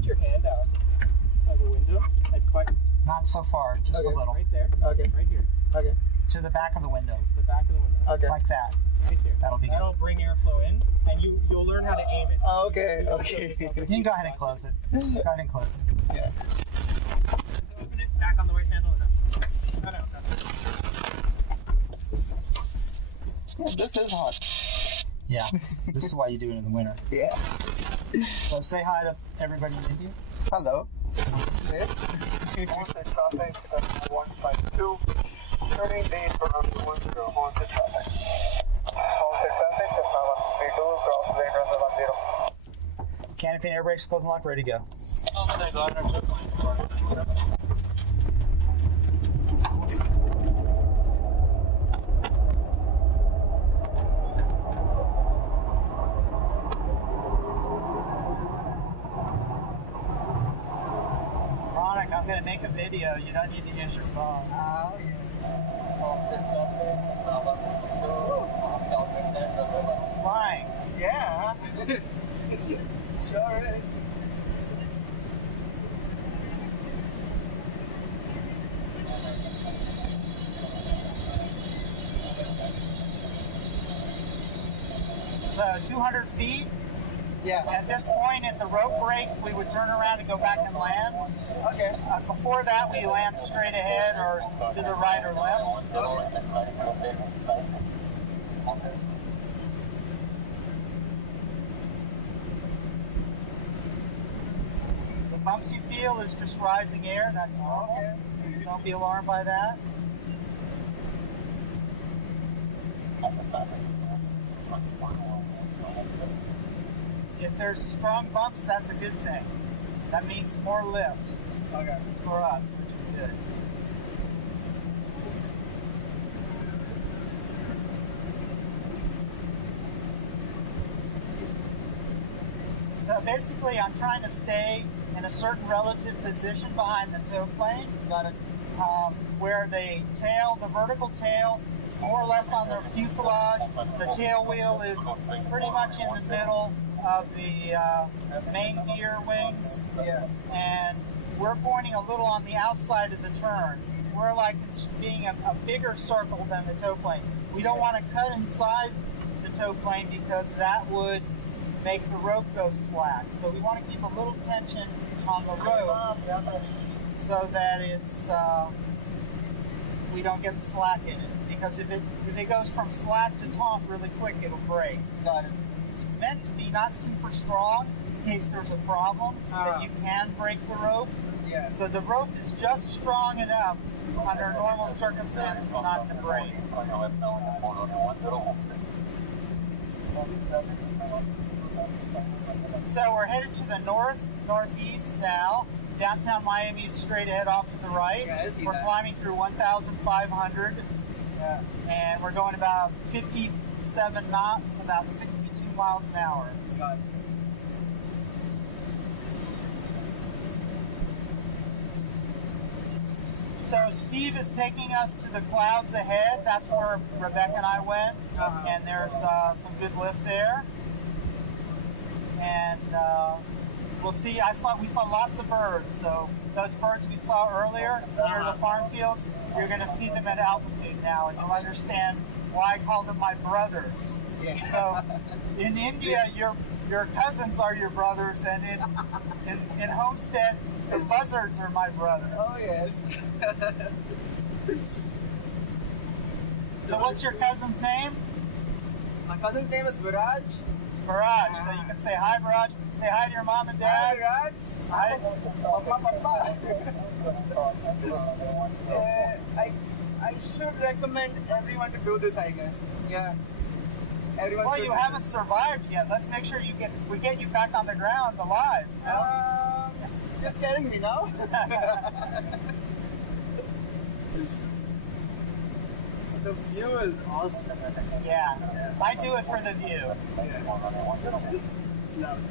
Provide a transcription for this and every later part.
put your hand out of the window? Not so far, just a little. Right there. Okay. Right here. Okay. To the back of the window. To the back of the window. Okay. Like that. Right here. That'll be good. That'll bring airflow in, and you'll learn how to aim it. Okay. Okay. You can go ahead and close it. Go ahead and close it. Yeah. Open it back on the right handle. No. This is hot. Yeah. This is why you do it in the winter. Yeah. So say hi to everybody in India. Hello. Traffic 152, turning lane for up to 10 haunted traffic. Haunted traffic is now 132, cross lane runway 10. Canopy and air brakes, close and lock, ready to go. Raunak, I'm going to make a video. You don't need to use your phone. Oh, yes. Flying. Yeah. Sure is. So 200 feet. Yeah. At this point, at the rope break, we would turn around and go back and land. Okay. Before that, we land straight ahead or to the right or left. The bumps you feel is just rising air. That's normal. Okay. Don't be alarmed by that. If there's strong bumps, that's a good thing. That means more lift Okay. for us, which is good. So basically, I'm trying to stay in a certain relative position behind the tail plane. Got it. Where the tail, the vertical tail, is more or less on the fuselage. The tail wheel is pretty much in the middle of the main gear wings. Yeah. And we're pointing a little on the outside of the turn. We're like it's being a bigger circle than the tow plane. We don't want to cut inside the tow plane because that would make the rope go slack. So we want to keep a little tension on the rope so that it's we don't get slack in it. Because if it goes from slack to taut really quick, it'll break. Got it. It's meant to be not super strong in case there's a problem that you can break the rope. Yeah. So the rope is just strong enough under normal circumstances not to break. So we're headed to the northeast now. Downtown Miami is straight ahead off to the right. Yeah, I see we're that. climbing through 1,500. Yeah. And we're going about 57 knots, about 62 miles an hour. Got it. So Steve is taking us to the clouds ahead. That's where Rebecca and I went, and there's some good lift there. And we'll see. We saw lots of birds. So those birds we saw earlier near the farm fields, you're going to see them at altitude now, and you'll understand why I call them my brothers. Yeah. So in India, your cousins are your brothers, and in Homestead, the buzzards are my brothers. Oh, yes. So what's your cousin's name? My cousin's name is Varaj. Varaj. So you can say hi, Varaj. Say hi to your mom and dad. Hi, Varaj. Hi. Papa. I should recommend everyone to do this, I guess. Yeah. Everyone Well, should you do haven't this. survived yet. Let's make sure we get you back on the ground alive. You know? You're scaring me now. The view is awesome. Yeah. I do it for the view. Yeah. This is lovely.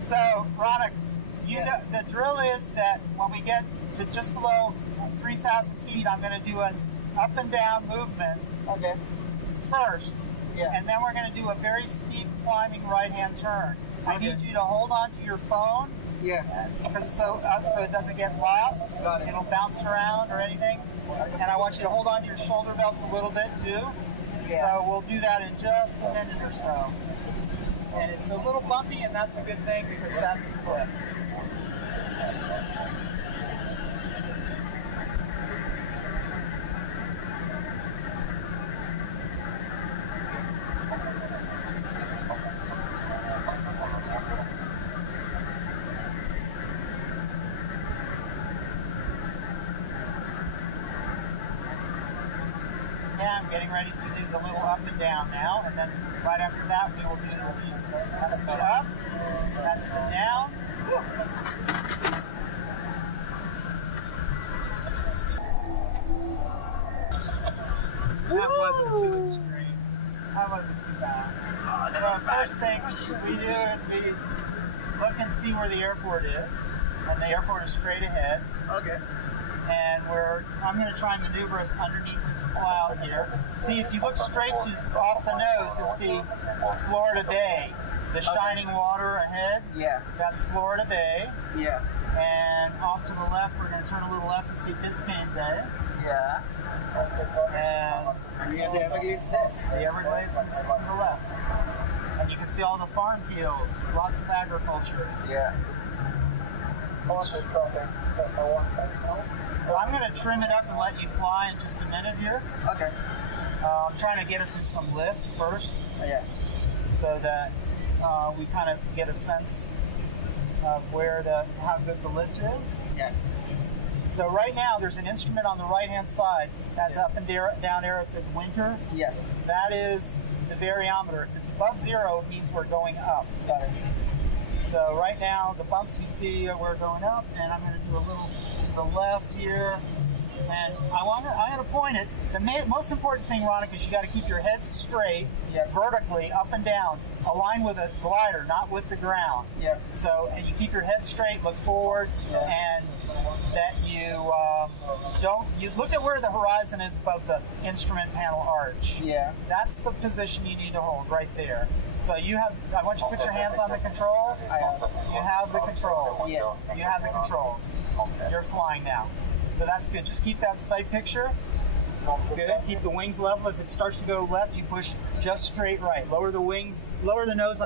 So, Raunak, you know, the drill is that when we get to just below 3,000 feet, I'm going to do an up and down movement Okay. first, Yeah. and then we're going to do a very steep climbing right-hand turn. I need you to hold on to your phone, Yeah. because so it doesn't get lost. Got it. It'll bounce around or anything. And I want you to hold on to your shoulder belts a little bit too. Yeah. So we'll do that in just a minute or so. And it's a little bumpy, and that's a good thing because that's the cliff. I'm getting ready to do the little up and down now, and then right after that we will do the release. That's the up, that's the down. That wasn't too extreme. That wasn't too bad. So first thing we do is we look and see where the airport is, and the airport is straight ahead. Okay. And I'm going to try and maneuver us underneath this cloud here. See, if you look straight off the nose, you'll see Florida Bay, the shining water ahead. Yeah. That's Florida Bay. Yeah. And off to the left, we're going to turn a little left and see Biscayne Bay. Yeah. And we have the Everglades there. the Everglades is to the left. And you can see all the farm fields, lots of agriculture. Yeah. So I'm going to trim it up and let you fly in just a minute here. Okay. I'm trying to get us in some lift first, Yeah. so that we kind of get a sense of how good the lift is. Yeah. So right now there's an instrument on the right hand side that has up and down arrow. It says winter. Yeah. That is the variometer. If it's above 0, it means we're going up. Got it. So right now the bumps you see, we're going up, and I'm going to do a little to the left here. And I'm going to point it. The most important thing, Raunak, is you got to keep your head straight, vertically, up and down, align with a glider, not with the ground. Yeah. So and you keep your head straight, look forward, and that you look at where the horizon is above the instrument panel arch. Yeah. That's the position you need to hold right there. So I want you to put your hands on the control. You have the controls. Yes. You have the controls. You're flying now. So that's good. Just keep that sight picture. Good. Keep the wings level. If it starts to go left, you push just straight right. Lower the wings, lower the nose,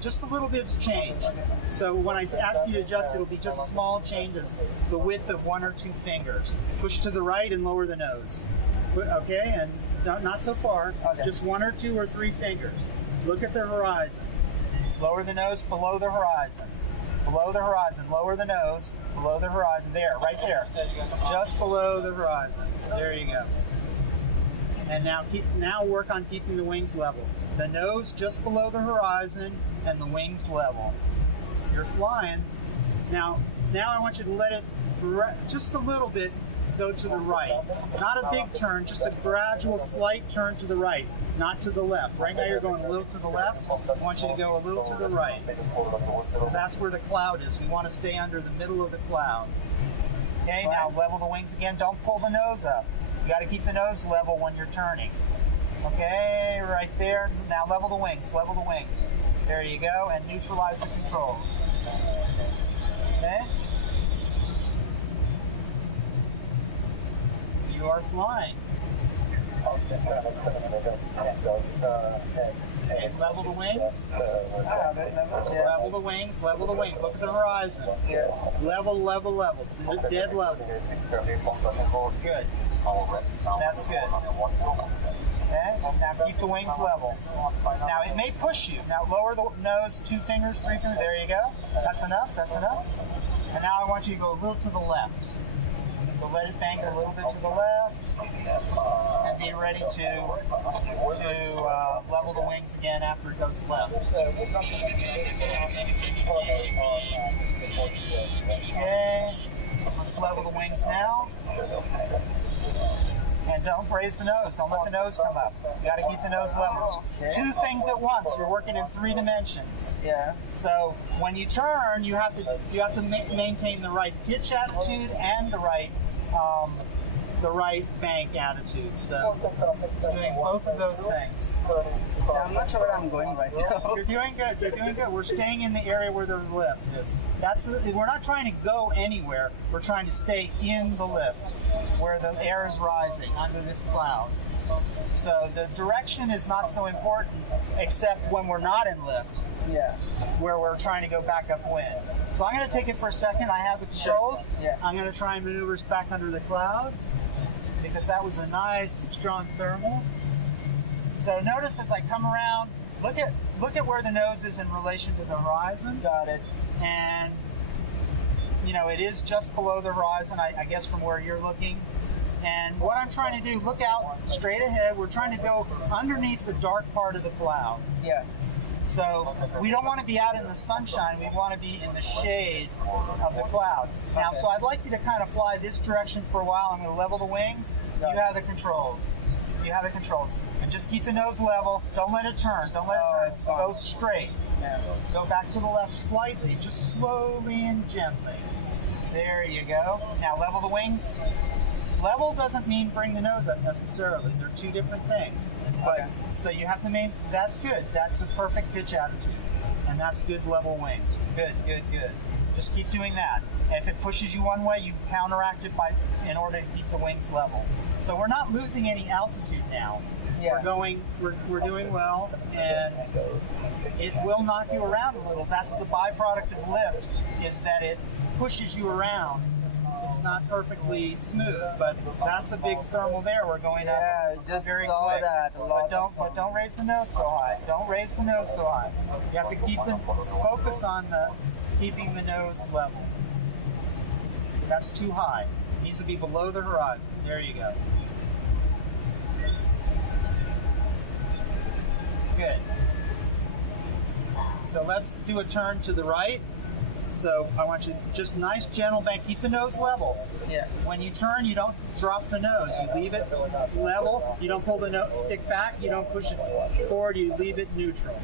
just a little bit of change. So when I ask you to adjust, it'll be just small changes, the width of 1 or 2 fingers. Push to the right and lower the nose. Okay, and not so far, just 1 or 2 or 3 fingers. Look at the horizon. Lower the nose below the horizon. Below the horizon, lower the nose, below the horizon. There, right there. Just below the horizon. There you go. And now work on keeping the wings level. The nose just below the horizon and the wings level. You're flying. Now I want you to let it just a little bit go to the right. Not a big turn, just a gradual slight turn to the right, not to the left. Right now you're going a little to the left. I want you to go a little to the right, because that's where the cloud is. We want to stay under the middle of the cloud. Okay, now level the wings again. Don't pull the nose up. You got to keep the nose level when you're turning. Okay, right there. Now level the wings, level the wings. There you go, and neutralize the controls. Okay? You are flying. And level the wings. I have it. Yeah. Level the wings, level the wings. Look at the horizon. Yeah. Level, level, level. Dead level. Good. That's good. Okay? Now keep the wings level. Now it may push you. Now lower the nose, 2 fingers, 3 fingers. There you go. That's enough. That's enough. And now I want you to go a little to the left. So let it bank a little bit to the left, and be ready to level the wings again after it goes left. Okay, let's level the wings now. And don't raise the nose. Don't let the nose come up. You got to keep the nose level. It's 2 things at once. You're working in 3 dimensions. Yeah. So when you turn, you have to maintain the right pitch attitude and the right the right bank attitude. So doing both of those things. Yeah, I'm not sure where I'm going right now. You're doing good. You're doing good. We're staying in the area where the lift is. We're not trying to go anywhere. We're trying to stay in the lift where the air is rising under this cloud. So the direction is not so important, except when we're not in lift, Yeah. where we're trying to go back upwind. So I'm going to take it for a second. I have the controls. Yeah. I'm going to try and maneuver us back under the cloud because that was a nice, strong thermal. So notice as I come around, look at where the nose is in relation to the horizon. Got it. And, it is just below the horizon, I guess, from where you're looking. And what I'm trying to do, look out straight ahead. We're trying to go underneath the dark part of the cloud. Yeah. So we don't want to be out in the sunshine. We want to be in the shade of the cloud. Now, so I'd like you to kind of fly this direction for a while. I'm going to level the wings. You have the controls. You have the controls. And just keep the nose level. Don't let it turn. Don't let it turn. It's gone. Go straight. Yeah. Go back to the left slightly, just slowly and gently. There you go. Now level the wings. Level doesn't mean bring the nose up necessarily. They're two different things. But Okay. so you have to that's good. That's a perfect pitch attitude. And that's good level wings. Good, good, good. Just keep doing that. If it pushes you one way, you counteract it in order to keep the wings level. So we're not losing any altitude now. Yeah. We're doing well, and it will knock you around a little. That's the byproduct of lift, is that it pushes you around. It's not perfectly smooth, but that's a big thermal there. We're going up Yeah, I just very saw quick. that. But don't raise the nose so high. Don't raise the nose so high. You have to focus on keeping the nose level. That's too high. It needs to be below the horizon. There you go. Good. So let's do a turn to the right. So I want you just nice gentle bank. Keep the nose level. Yeah. When you turn, you don't drop the nose. You leave it level. You don't pull the nose stick back. You don't push it forward. You leave it neutral.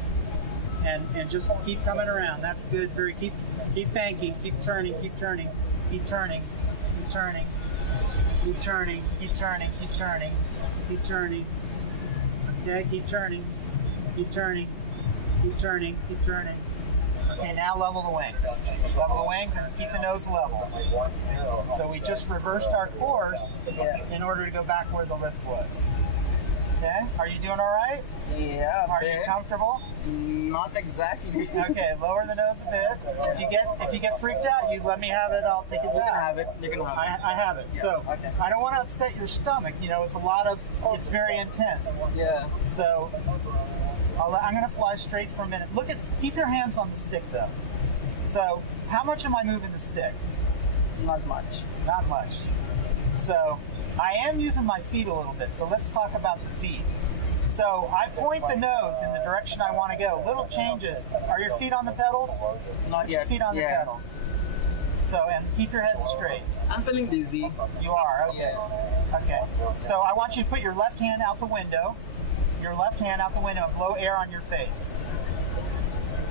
And just keep coming around. That's good. Keep banking. Keep turning. Keep turning. Keep turning. Keep turning. Keep turning. Keep turning. Keep turning. Keep turning. Okay. Keep turning. Keep turning. Keep turning. Keep turning. Okay, now level the wings. Level the wings and keep the nose level. So we just reversed our course in order to go back where the lift was. Okay, are you doing all right? Yeah. Are you comfortable? Not exactly. Okay, lower the nose a bit. If you get freaked out, you let me have it. I'll take it back. You can have it. You can have it. I have it. Yeah, So okay. I don't want to upset your stomach. It's very intense. Yeah. So I'm going to fly straight for a minute. Keep your hands on the stick though. So how much am I moving the stick? Not much. Not much. So I am using my feet a little bit. So let's talk about the feet. So I point the nose in the direction I want to go. Little changes. Are your feet on the pedals? Not Put your yet. feet on the Yeah. pedals. So, and keep your head straight. I'm feeling dizzy. You are, okay. Okay. So I want you to put your left hand out the window. Your left hand out the window and blow air on your face.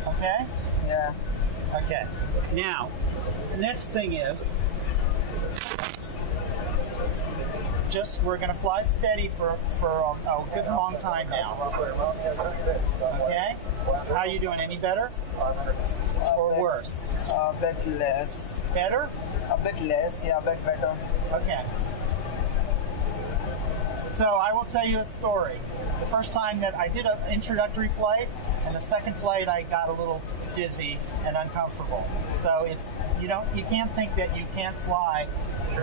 Okay? Yeah. Okay. Now, the next thing is, we're going to fly steady for a good long time now. Okay? How are you doing? Any better? Or worse? A bit less. Better? A bit less. Yeah, a bit better. Okay. So I will tell you a story. The first time that I did an introductory flight, and the second flight I got a little dizzy and uncomfortable. So you can't think that you can't fly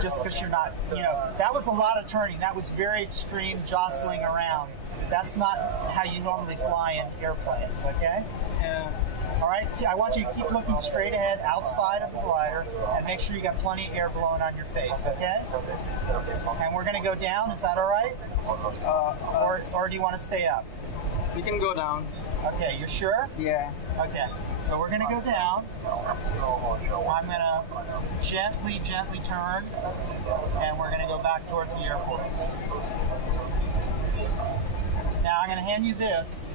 just because you're not, that was a lot of turning. That was very extreme jostling around. That's not how you normally fly in airplanes, okay? Yeah. All right, I want you to keep looking straight ahead outside of the glider and make sure you got plenty of air blowing on your face, okay? And we're going to go down, is that all right? Or do you want to stay up? We can go down. Okay, you're sure? Yeah. Okay, so we're going to go down. I'm going to gently turn, and we're going to go back towards the airport. Now I'm going to hand you this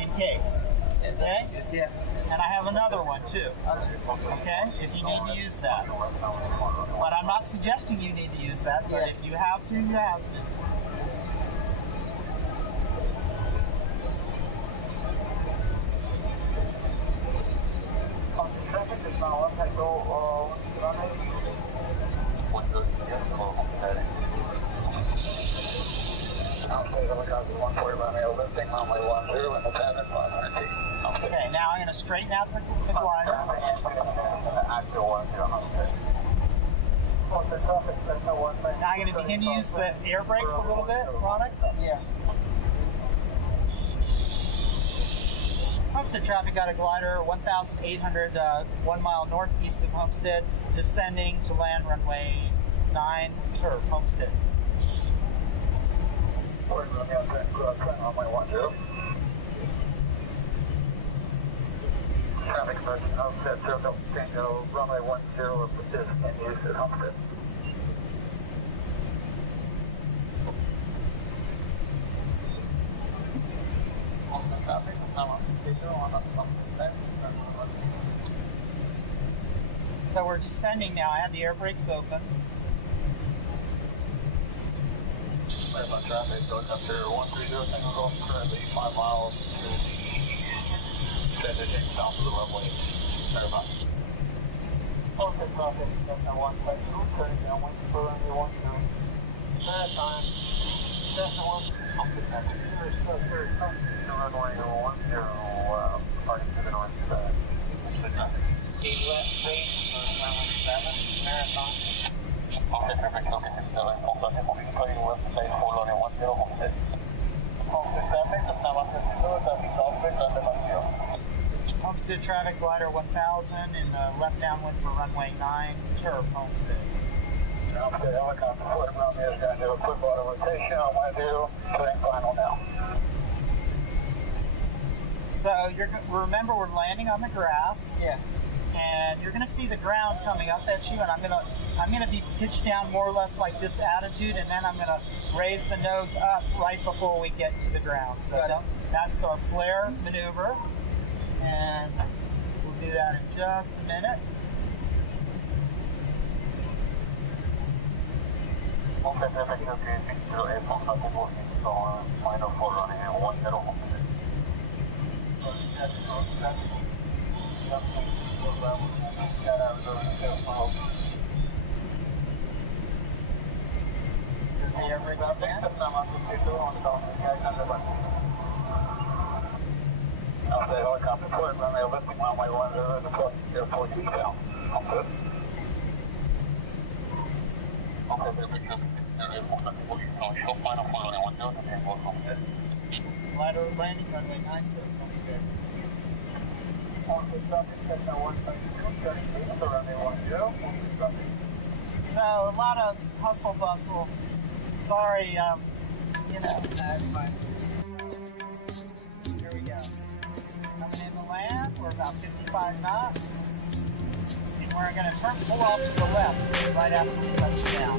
in case. Okay? Yes, yeah. And I have another one too. Okay? If you need to use that. But I'm not suggesting you need to use that, but Yeah. if you have to, you have to. Traffic is now up. I go running. Okay, helicopter 140 runway lifting, runway 10 and the pattern 190. Okay, now I'm going to straighten out the glider. Actual 10. Now I'm going to begin to use the air brakes a little bit, Raunak. Yeah. Homestead traffic got a glider 1,800, 1 mile northeast of Homestead, descending to land runway 9 turf, Homestead. Traffic emerging Homestead, Circle Tango, runway 10 with this in use at Homestead. So we're descending now. I have the air brakes open. Sorry about traffic, going up there 130 Tango Golf, currently 5 miles to the descending south of the runway. Sorry about it. Okay, traffic, Cessna 152, turning down wind for runway 10. Maritime, Cessna 1, runway 10, parking to the north side. Left base, runway 7, Marathon. Okay, perfect. Okay, still in full button. Moving clear west base 4 loading 10, Homestead. Homestead traffic, that's now 152, traffic southwest, under 10. Homestead traffic glider 1,000 in the left downwind for runway 9 turf, Homestead. Homestead helicopter, flight around there is going to do a quick auto rotation on 10, clearing final now. So remember, we're landing on the grass. Yeah. And you're going to see the ground coming up at you, and I'm going to be pitched down more or less like this attitude, and then I'm going to raise the nose up right before we get to the ground. So that's our flare maneuver, and we'll do that in just a minute. Okay, traffic, okay, 608, Homestead, working, so minor 4 running and 10, Homestead. The air brakes are down. Homestead helicopter, flight runway lifting, runway 10, deploying airport eastbound. Homestead. Okay, traffic, show final 4 runway 10, and Homestead. Glider landing runway 9 turf, Homestead. So a lot of hustle bustle. Sorry, That's fine. here we go. Coming in the land, we're about 55 knots. And we're going to pull off to the left right after we touch down.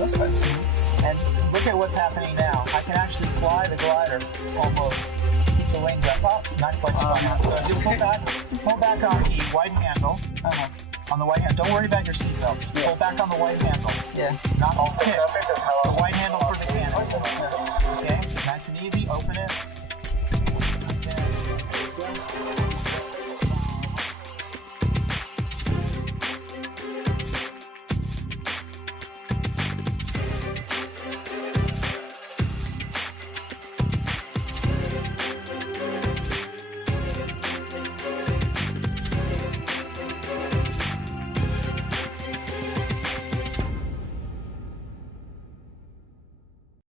That's quite smooth. And look at what's happening now. I can actually fly the glider almost. Keep the wings up. Oh, not quite so much. So pull back on the white handle. On the white handle. Don't worry about your seatbelts. Pull back on the white handle. Yeah. Not the stick. The white handle for the cannon. Okay. Nice and easy. Open it. Okay.